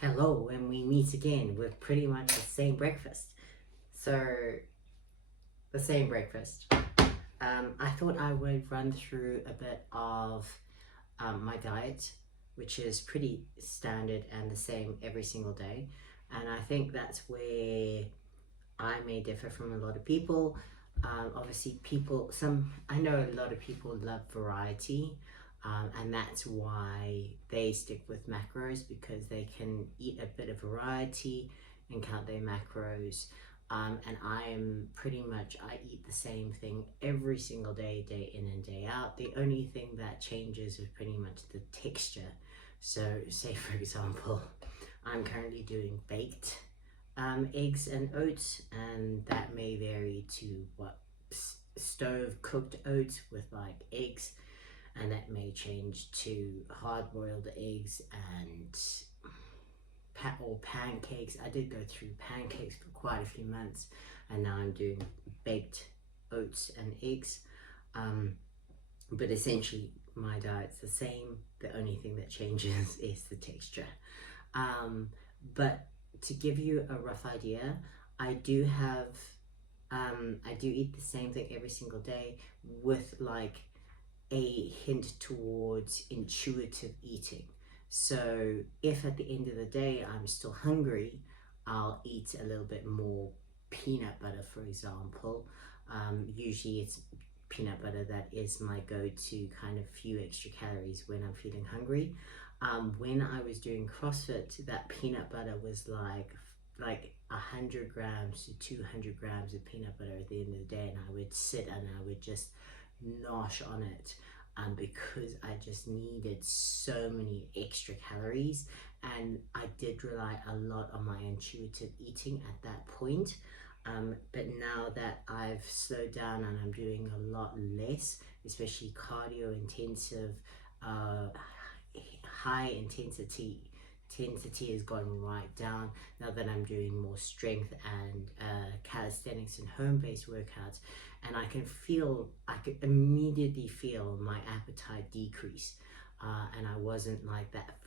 Hello, and we meet again with pretty much the same breakfast. So, the same breakfast. I thought I would run through a bit of my diet, which is pretty standard and the same every single day. And I think that's where I may differ from a lot of people. Obviously, I know a lot of people love variety, and that's why they stick with macros because they can eat a bit of variety and count their macros. And I am pretty much, I eat the same thing every single day, day in and day out. The only thing that changes is pretty much the texture. So, say for example, I'm currently doing baked eggs and oats, and that may vary to what stove cooked oats with like eggs, and that may change to hard boiled eggs and or pancakes. I did go through pancakes for quite a few months, and now I'm doing baked oats and eggs. But essentially, my diet's the same. The only thing that changes is the texture. But to give you a rough idea, I do have, I do eat the same thing every single day with like a hint towards intuitive eating. So if at the end of the day I'm still hungry, I'll eat a little bit more peanut butter, for example. Usually it's peanut butter that is my go-to kind of few extra calories when I'm feeling hungry. When I was doing CrossFit, that peanut butter was like 100 grams to 200 grams of peanut butter at the end of the day, and I would sit and I would just nosh on it, because I just needed so many extra calories, and I did rely a lot on my intuitive eating at that point. But now that I've slowed down and I'm doing a lot less, especially cardio intensive, high intensity has gone right down. Now that I'm doing more strength and calisthenics and home-based workouts, and I could immediately feel my appetite decrease, and I wasn't like that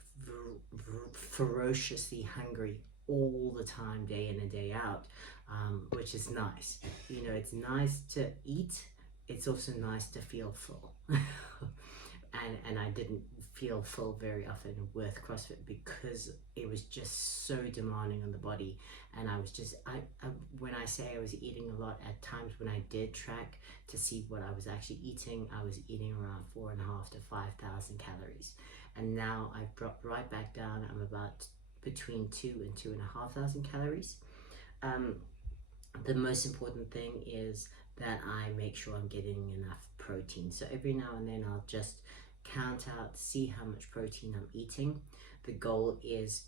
ferociously hungry all the time, day in and day out, which is nice. You know, it's nice to eat. It's also nice to feel full. And I didn't feel full very often with CrossFit because it was just so demanding on the body. And I was just, when I say I was eating a lot, at times when I did track to see what I was actually eating, I was eating around 4.5 to 5,000 calories. And now I've dropped right back down. I'm about between 2 and 2,500 calories. The most important thing is that I make sure I'm getting enough protein. So every now and then I'll just count out, see how much protein I'm eating. The goal is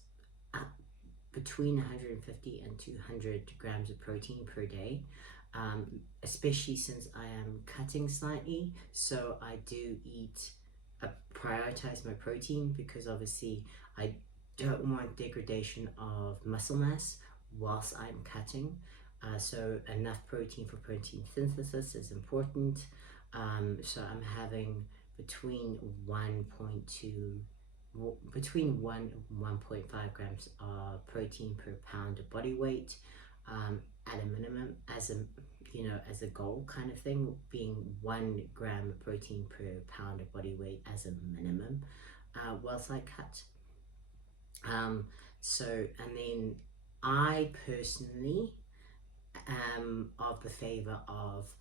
between 150 and 200 grams of protein per day, especially since I am cutting slightly. So I do prioritize my protein because obviously I don't want degradation of muscle mass whilst I'm cutting. So enough protein for protein synthesis is important. So I'm having between 1 and 1.5 grams of protein per pound of body weight, at a minimum, as a goal kind of thing, being 1 gram of protein per pound of body weight as a minimum, whilst I cut. And then I personally am of the favor of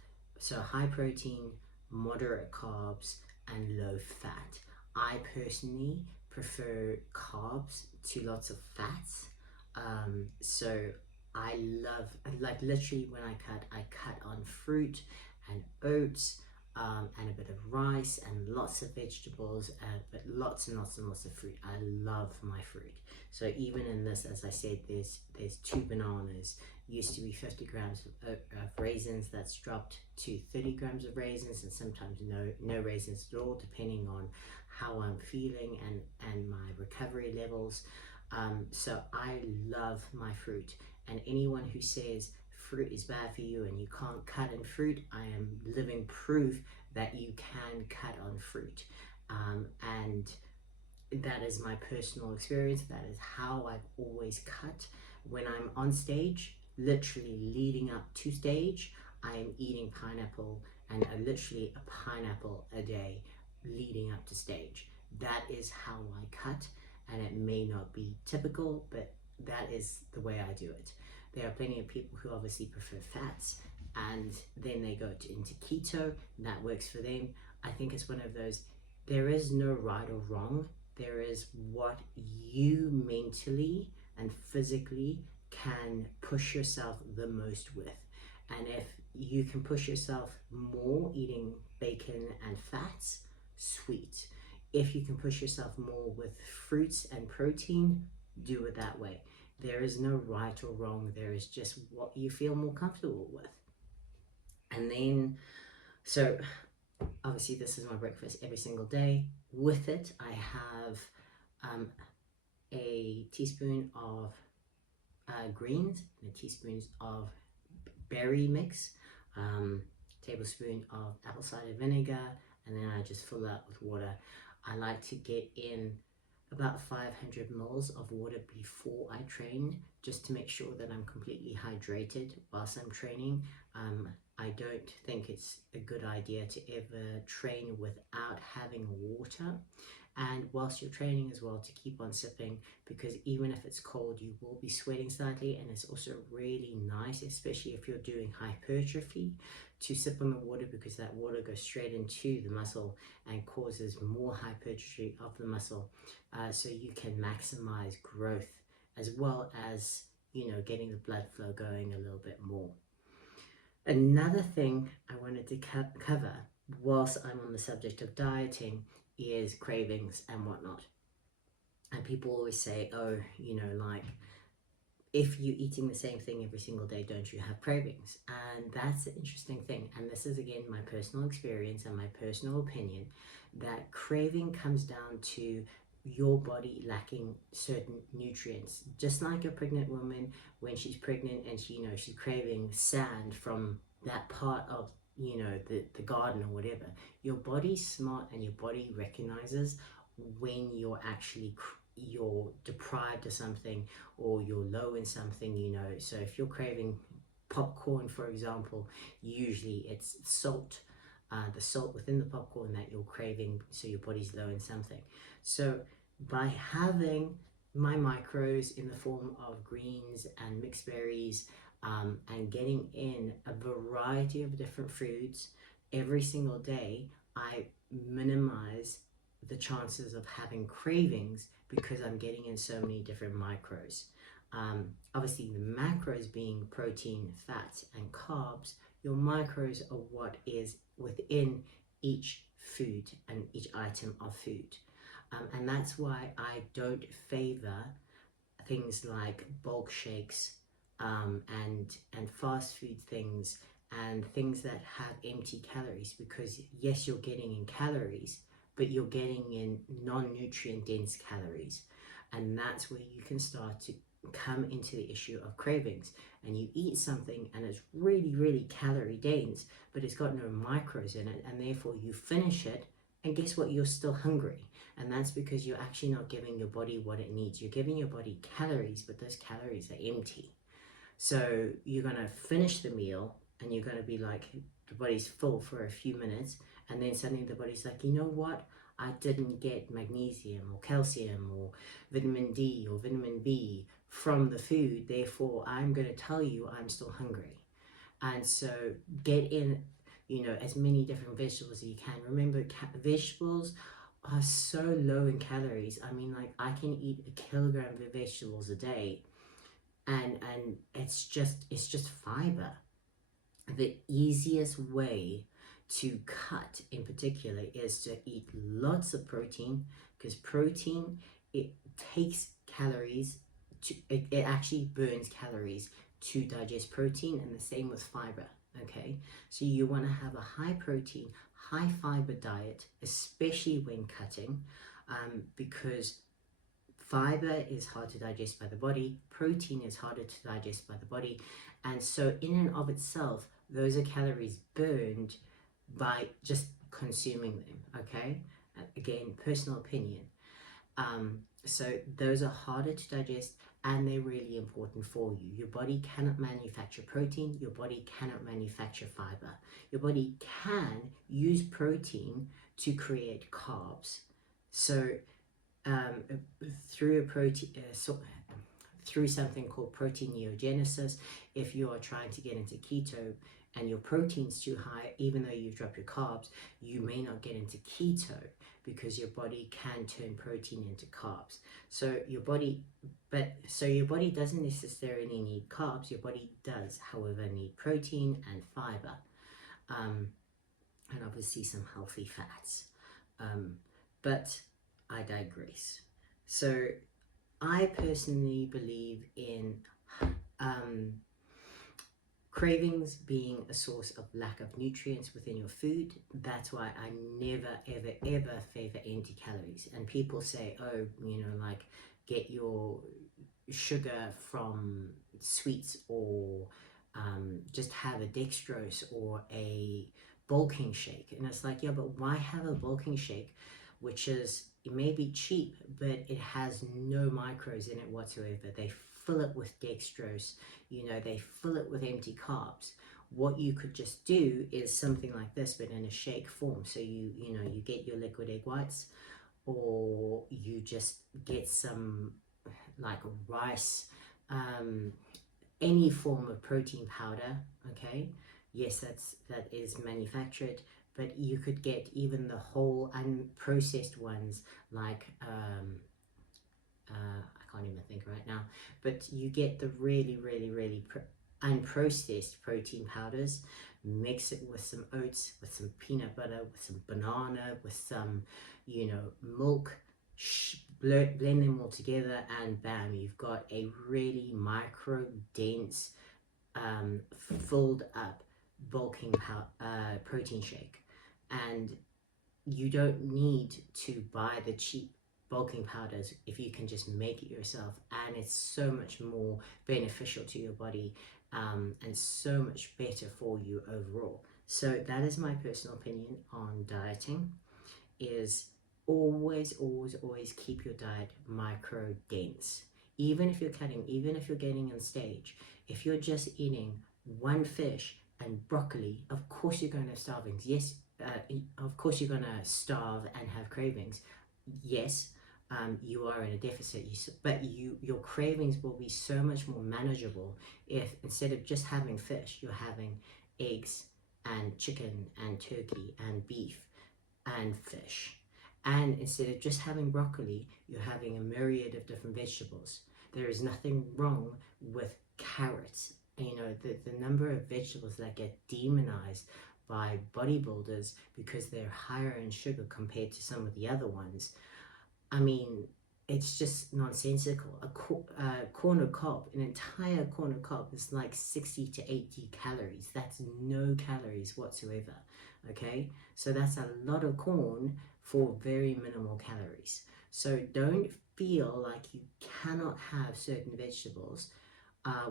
high protein, moderate carbs, and low fat. I personally prefer carbs to lots of fats. So I love, like literally when I cut on fruit and oats, and a bit of rice and lots of vegetables, but lots and lots and lots of fruit. I love my fruit. So even in this, as I said, there's 2 bananas. Used to be 50 grams of raisins. That's dropped to 30 grams of raisins, and sometimes no raisins at all, depending on how I'm feeling and my recovery levels. So I love my fruit, and anyone who says fruit is bad for you and you can't cut on fruit, I am living proof that you can cut on fruit. And that is my personal experience. That is how I've always cut. When I'm on stage, literally leading up to stage, I am eating pineapple, and literally a pineapple a day leading up to stage. That is how I cut, and it may not be typical, but that is the way I do it. There are plenty of people who obviously prefer fats, and then they go into keto, and that works for them. I think it's one of those, there is no right or wrong. There is what you mentally and physically can push yourself the most with. And if you can push yourself more eating bacon and fats, sweet. If you can push yourself more with fruits and protein, do it that way. There is no right or wrong. There is just what you feel more comfortable with. And then, so obviously this is my breakfast every single day. With it, I have a teaspoon of greens and a teaspoon of berry mix, tablespoon of apple cider vinegar, and then I just fill that with water. I like to get in about 500 mils of water before I train, just to make sure that I'm completely hydrated whilst I'm training. I don't think it's a good idea to ever train without having water, and whilst you're training as well, to keep on sipping, because even if it's cold, you will be sweating slightly, and it's also really nice, especially if you're doing hypertrophy, to sip on the water, because that water goes straight into the muscle and causes more hypertrophy of the muscle, so you can maximize growth as well as, you know, getting the blood flow going a little bit more. Another thing I wanted to cover whilst I'm on the subject of dieting is cravings and whatnot. And people always say, oh, you know, like, if you're eating the same thing every single day, don't you have cravings? And that's the interesting thing. And this is, again, my personal experience and my personal opinion, that craving comes down to your body lacking certain nutrients. Just like a pregnant woman, when she's pregnant and she, you know, she's craving sand from that part of, you know, the garden or whatever. Your body's smart, and your body recognizes when you're actually you're deprived of something, or you're low in something, you know. So if you're craving popcorn, for example, usually it's salt, the salt within the popcorn that you're craving, so your body's low in something. So by having my macros in the form of greens and mixed berries, and getting in a variety of different foods every single day, I minimize the chances of having cravings, because I'm getting in so many different macros. Obviously the macros being protein, fats, and carbs. Your macros are what is within each food and each item of food. And that's why I don't favor things like bulk shakes, and fast food things, and things that have empty calories, because yes, you're getting in calories, but you're getting in non-nutrient dense calories, and that's where you can start to come into the issue of cravings. And you eat something and it's really calorie dense, but it's got no macros in it, and therefore you finish it, and guess what, you're still hungry. And that's because you're actually not giving your body what it needs. You're giving your body calories, but those calories are empty. So you're going to finish the meal, and you're going to be like, the body's full for a few minutes, and then suddenly the body's like, you know what, I didn't get magnesium or calcium or vitamin D or vitamin B from the food, therefore I'm going to tell you I'm still hungry. And so get in, you know, as many different vegetables as you can. Remember, vegetables are so low in calories. I mean, like, I can eat 1 kilogram of vegetables a day, and it's just fiber. The easiest way to cut in particular is to eat lots of protein, because protein, it takes calories to, it actually burns calories to digest protein, and the same with fiber. Okay, so you want to have a high protein, high fiber diet, especially when cutting, because fiber is hard to digest by the body, protein is harder to digest by the body, and so in and of itself, those are calories burned by just consuming them. Okay, again, personal opinion. So those are harder to digest, and they're really important for you. Your body cannot manufacture protein. Your body cannot manufacture fiber. Your body can use protein to create carbs. So um, through a protein, through something called proteineogenesis, if you are trying to get into keto and your protein's too high, even though you've dropped your carbs, you may not get into keto because your body can turn protein into carbs. So your body doesn't necessarily need carbs. Your body does, however, need protein and fiber, and obviously some healthy fats. But I digress. So I personally believe in cravings being a source of lack of nutrients within your food. That's why I never, ever, ever favor empty calories. And people say, oh, like get your sugar from sweets, or just have a dextrose or a bulking shake. And it's like, yeah, but why have a bulking shake, which is, it may be cheap, but it has no micros in it whatsoever. They fill it with dextrose, they fill it with empty carbs. What you could just do is something like this, but in a shake form. So you get your liquid egg whites, or you just get some like rice, any form of protein powder. Okay, yes, that is manufactured, but you could get even the whole unprocessed ones, like I can't even think right now, but you get the really, really, really unprocessed protein powders. Mix it with some oats, with some peanut butter, with some banana, with some milk, blend them all together, and bam, you've got a really micro dense, filled up bulking protein shake. And you don't need to buy the cheap bulking powders if you can just make it yourself, and it's so much more beneficial to your body, and so much better for you overall. So that is my personal opinion on dieting, is always, always, always keep your diet micro dense. Even if you're cutting, even if you're getting on stage, if you're just eating one fish and broccoli, of course you're going to have starvings. Yes, of course you're going to starve and have cravings. Yes, you are in a deficit, but your cravings will be so much more manageable if instead of just having fish, you're having eggs and chicken and turkey and beef and fish. And instead of just having broccoli, you're having a myriad of different vegetables. There is nothing wrong with carrots. The number of vegetables that get demonized by bodybuilders because they're higher in sugar compared to some of the other ones. I mean, it's just nonsensical. A corn cob, an entire corn cob is like 60 to 80 calories. That's no calories whatsoever. Okay, so that's a lot of corn for very minimal calories. So don't feel like you cannot have certain vegetables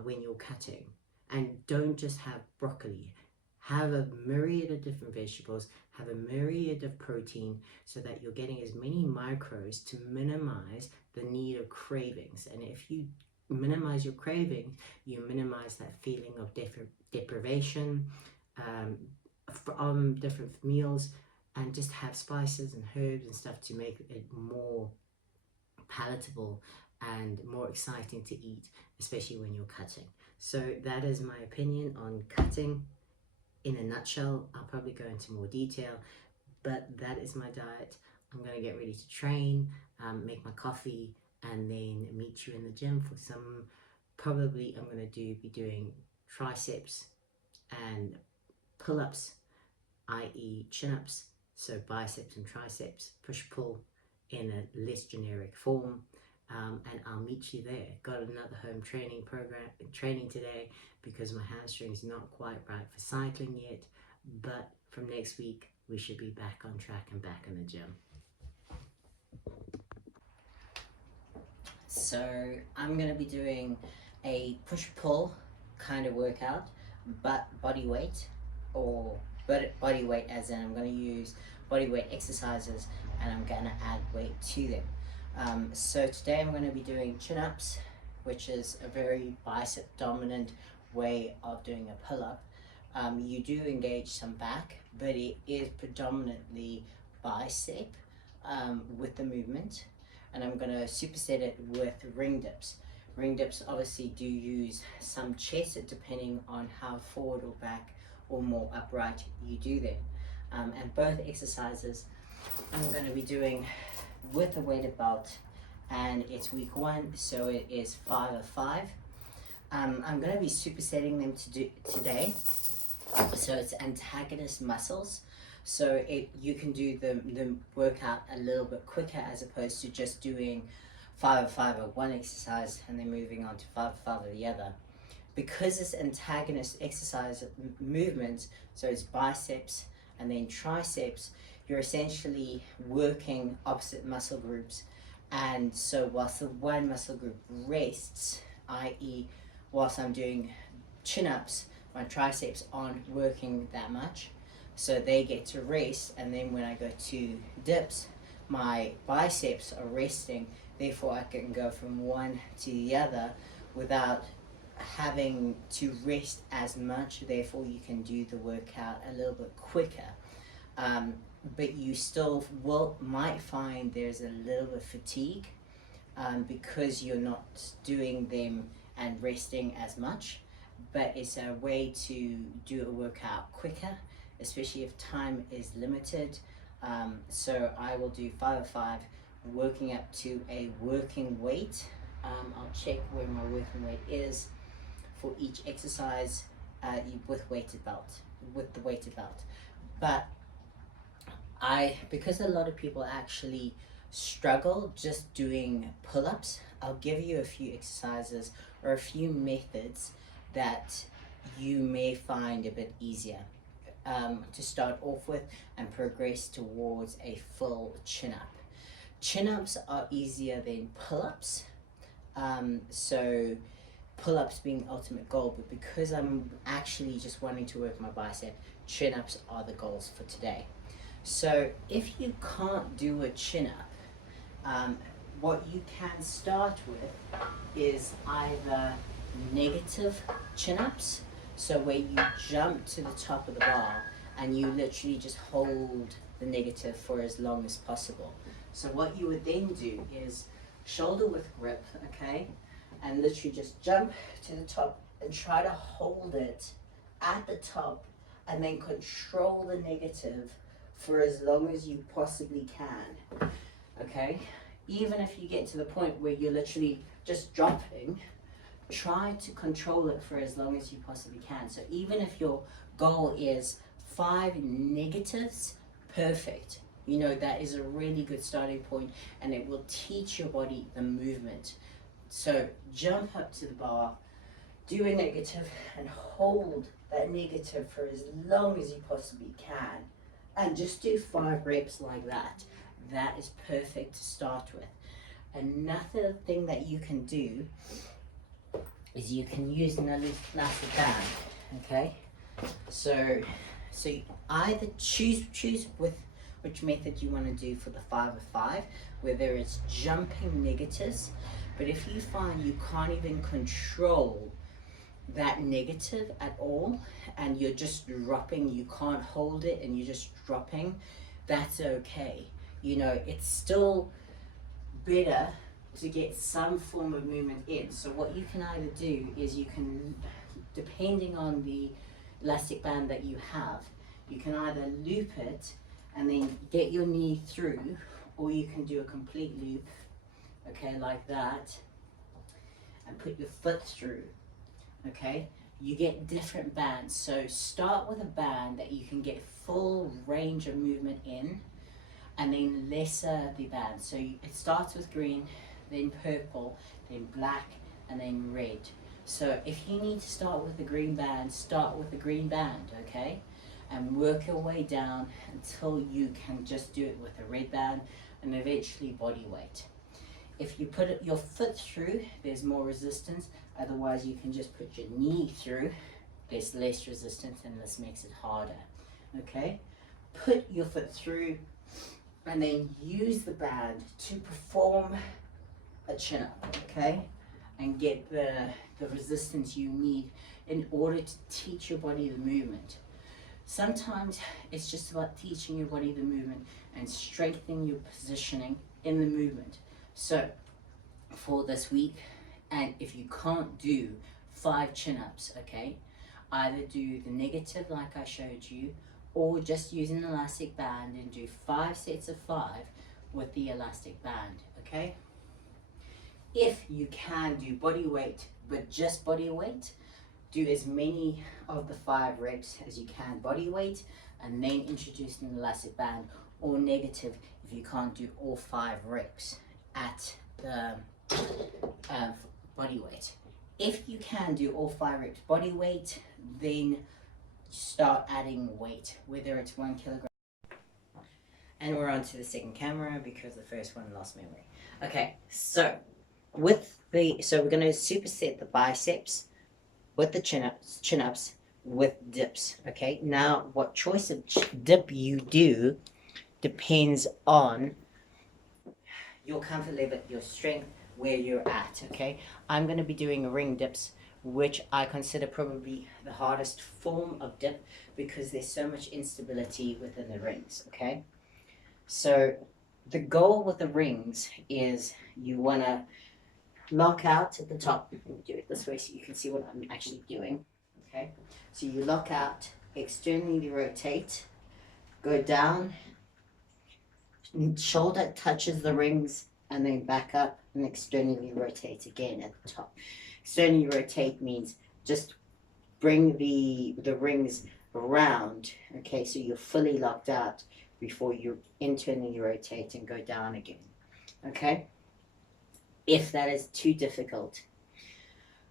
when you're cutting, and don't just have broccoli. Have a myriad of different vegetables, have a myriad of protein, so that you're getting as many micros to minimize the need of cravings. And if you minimize your craving, you minimize that feeling of deprivation from different meals, and just have spices and herbs and stuff to make it more palatable and more exciting to eat, especially when you're cutting. So that is my opinion on cutting. In a nutshell, I'll probably go into more detail, but that is my diet. I'm going to get ready to train, make my coffee, and then meet you in the gym for some, probably I'm going to be doing triceps and pull-ups, i.e. chin-ups, so biceps and triceps, push-pull in a less generic form. And I'll meet you there. Got another home training today because my hamstring's not quite right for cycling yet, but from next week we should be back on track and back in the gym. So I'm going to be doing a push-pull kind of workout, but body weight, body weight as in I'm going to use body weight exercises, and I'm going to add weight to them. So today I'm going to be doing chin-ups, which is a very bicep dominant way of doing a pull-up. You do engage some back, but it is predominantly bicep with the movement. And I'm going to superset it with ring dips. Ring dips obviously do use some chest depending on how forward or back or more upright you do them. And both exercises I'm going to be doing with a weighted belt, and it's week 1, so it is 5 of 5. I'm going to be supersetting them to do today, so it's antagonist muscles, so you can do the workout a little bit quicker as opposed to just doing 5 of 5 of one exercise and then moving on to 5 of 5 of the other. Because it's antagonist exercise movements, so it's biceps and then triceps, you're essentially working opposite muscle groups. And so whilst the one muscle group rests, i.e. whilst I'm doing chin-ups, my triceps aren't working that much, so they get to rest, and then when I go to dips, my biceps are resting, therefore I can go from one to the other without having to rest as much, therefore you can do the workout a little bit quicker. But you still might find there's a little bit of fatigue because you're not doing them and resting as much, but it's a way to do a workout quicker, especially if time is limited. So I will do 5 of 5, working up to a working weight. I'll check where my working weight is for each exercise with the weighted belt. But because a lot of people actually struggle just doing pull-ups, I'll give you a few exercises or a few methods that you may find a bit easier to start off with and progress towards a full chin-up. Chin-ups are easier than pull-ups, so pull-ups being the ultimate goal, but because I'm actually just wanting to work my bicep, chin-ups are the goals for today. So if you can't do a chin-up, what you can start with is either negative chin-ups, so where you jump to the top of the bar and you literally just hold the negative for as long as possible. So what you would then do is shoulder width grip, okay, and literally just jump to the top and try to hold it at the top and then control the negative for as long as you possibly can, okay? Even if you get to the point where you're literally just dropping, try to control it for as long as you possibly can. So even if your goal is 5 negatives, perfect. You know, that is a really good starting point, and it will teach your body the movement. So jump up to the bar, do a negative, and hold that negative for as long as you possibly can. And just do 5 reps like that. That is perfect to start with. Another thing that you can do is you can use an elastic band, okay? So you either choose with which method you want to do for the 5 of 5, whether it's jumping negatives, but if you find you can't even control that negative at all and you're just dropping, you can't hold it and you're just dropping, that's okay. You know, it's still better to get some form of movement in. So what you can either do is you can, depending on the elastic band that you have, you can either loop it and then get your knee through, or you can do a complete loop, okay, like that, and put your foot through. Okay, you get different bands, so start with a band that you can get full range of movement in, and then lesser the band. So it starts with green, then purple, then black, and then red. So if you need to start with the green band, start with the green band, okay, and work your way down until you can just do it with a red band and eventually body weight. If you put your foot through, there's more resistance. Otherwise, you can just put your knee through. There's less resistance, and this makes it harder. Okay? Put your foot through, and then use the band to perform a chin-up, okay? And get the resistance you need in order to teach your body the movement. Sometimes it's just about teaching your body the movement and strengthening your positioning in the movement. So for this week, and if you can't do 5 chin-ups, okay, either do the negative like I showed you, or just use an elastic band and do 5 sets of 5 with the elastic band, okay? If you can do body weight, but just body weight, do as many of the 5 reps as you can body weight, and then introduce an elastic band, or negative if you can't do all 5 reps at the body weight. If you can do all 5 reps body weight, then start adding weight, whether it's 1 kilogram. And we're on to the second camera because the first one lost memory. Okay, so we're going to superset the biceps with the chin-ups with dips, okay? Now, what choice of dip you do depends on your comfort level, your strength, where you're at, okay? I'm going to be doing ring dips, which I consider probably the hardest form of dip because there's so much instability within the rings, okay? So the goal with the rings is you want to lock out at the top. Let me do it this way so you can see what I'm actually doing, okay? So you lock out, externally rotate, go down, shoulder touches the rings, and then back up and externally rotate again at the top. Externally rotate means just bring the rings around, okay, so you're fully locked out before you internally rotate and go down again, okay? If that is too difficult,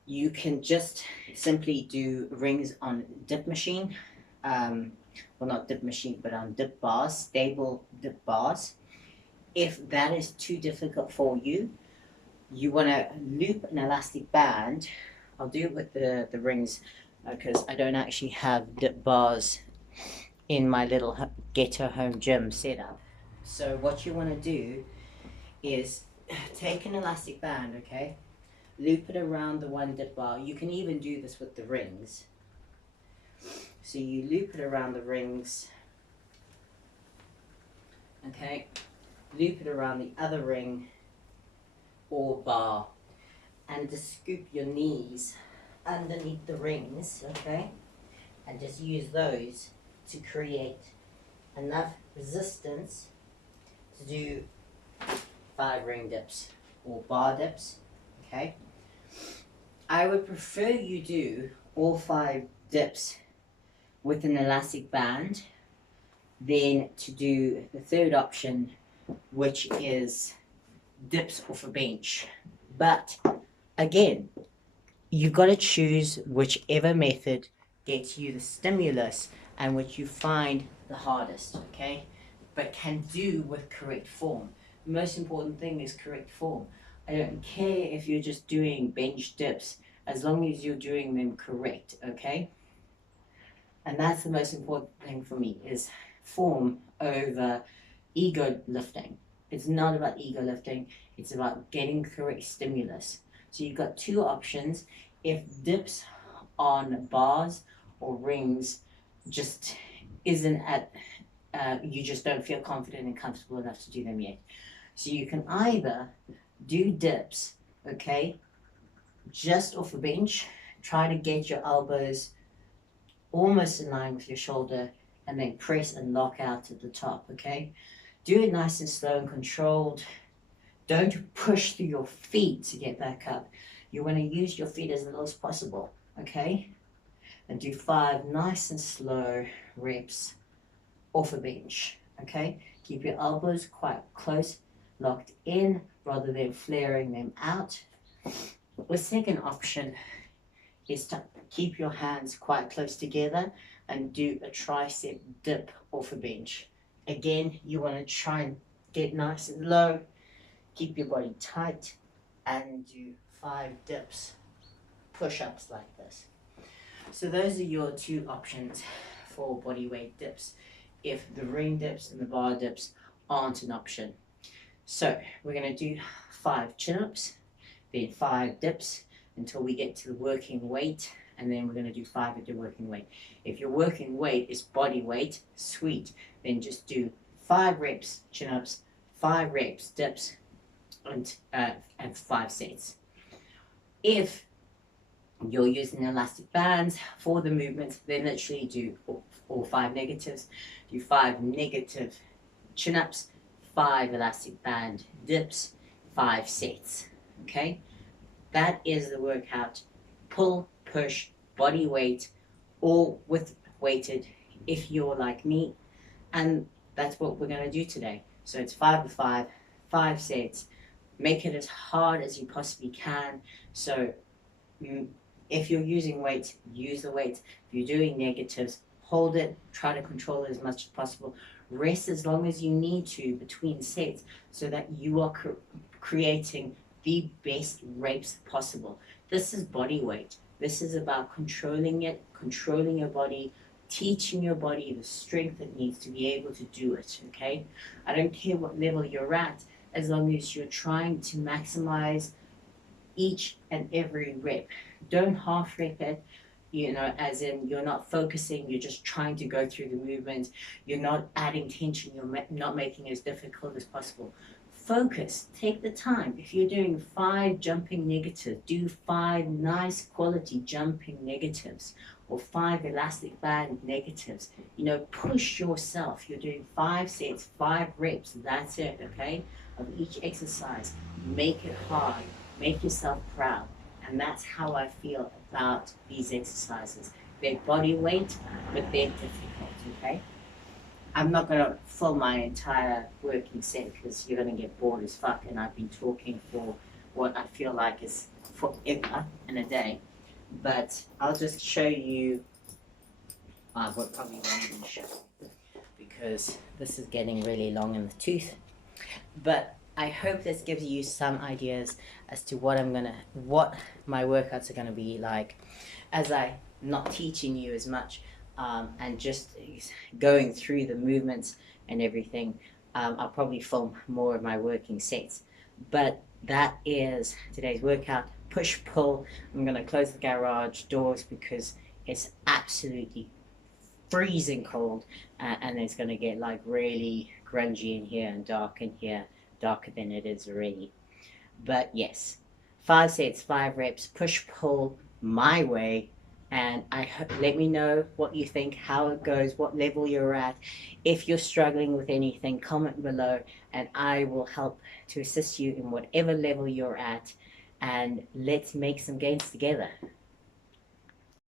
you can just simply do rings on dip machine, well, not dip machine, but on dip bars, stable dip bars. If that is too difficult for you, you want to loop an elastic band. I'll do it with the rings because I don't actually have dip bars in my little ghetto home gym setup. So what you want to do is take an elastic band, okay? Loop it around the one dip bar. You can even do this with the rings. So you loop it around the rings, okay? Loop it around the other ring or bar, and just scoop your knees underneath the rings, okay? And just use those to create enough resistance to do 5 ring dips or bar dips, okay? I would prefer you do all 5 dips with an elastic band than to do the third option, which is dips off a bench. But again, you've got to choose whichever method gets you the stimulus and which you find the hardest, okay? But can do with correct form. The most important thing is correct form. I don't care if you're just doing bench dips, as long as you're doing them correct, okay? And that's the most important thing for me, is form over ego lifting. It's not about ego lifting, it's about getting correct stimulus. So you've got 2 options. If dips on bars or rings just isn't at, you just don't feel confident and comfortable enough to do them yet. So you can either do dips, okay, just off a bench, try to get your elbows almost in line with your shoulder, and then press and lock out at the top, okay? Do it nice and slow and controlled. Don't push through your feet to get back up. You want to use your feet as little as possible, okay? And do 5 nice and slow reps off a bench, okay? Keep your elbows quite close, locked in, rather than flaring them out. The second option is to keep your hands quite close together and do a tricep dip off a bench. Again, you want to try and get nice and low, keep your body tight, and do 5 dips, push-ups like this. So those are your 2 options for body weight dips. If the ring dips and the bar dips aren't an option. So we're going to do 5 chin-ups, then 5 dips until we get to the working weight, and then we're going to do 5 at your working weight. If your working weight is body weight, sweet, then just do 5 reps chin-ups, 5 reps dips, and 5 sets. If you're using elastic bands for the movements, then literally do all 5 negatives. Do 5 negative chin-ups, 5 elastic band dips, 5 sets. Okay, that is the workout. Pull, push, body weight, all with weighted if you're like me, and that's what we're going to do today. So it's 5 to 5, 5 sets. Make it as hard as you possibly can. So if you're using weights, use the weights. If you're doing negatives, hold it, try to control it as much as possible. Rest as long as you need to between sets so that you are creating the best reps possible. This is body weight. This is about controlling it, controlling your body, teaching your body the strength it needs to be able to do it, okay? I don't care what level you're at, as long as you're trying to maximize each and every rep. Don't half rep it, as in you're not focusing, you're just trying to go through the movement, you're not adding tension, you're not making it as difficult as possible. Focus, take the time. If you're doing 5 jumping negatives, do 5 nice quality jumping negatives, or 5 elastic band negatives. Push yourself. You're doing 5 sets, 5 reps, that's it, okay? Of each exercise. Make it hard, make yourself proud. And that's how I feel about these exercises. They're body weight, but they're difficult, okay? I'm not going to fill my entire working set because you're going to get bored as fuck, and I've been talking for what I feel like is forever in a day. But I'll just show you, I would probably won't even show because this is getting really long in the tooth. But I hope this gives you some ideas as to what my workouts are gonna be like, as I'm not teaching you as much and just going through the movements and everything. I'll probably film more of my working sets. But that is today's workout. Push pull. I'm gonna close the garage doors because it's absolutely freezing cold, and it's gonna get like really grungy in here and dark in here, darker than it is already. But yes, 5 sets, 5 reps, push pull my way, and let me know what you think, how it goes, what level you're at. If you're struggling with anything, comment below and I will help to assist you in whatever level you're at, and let's make some gains together.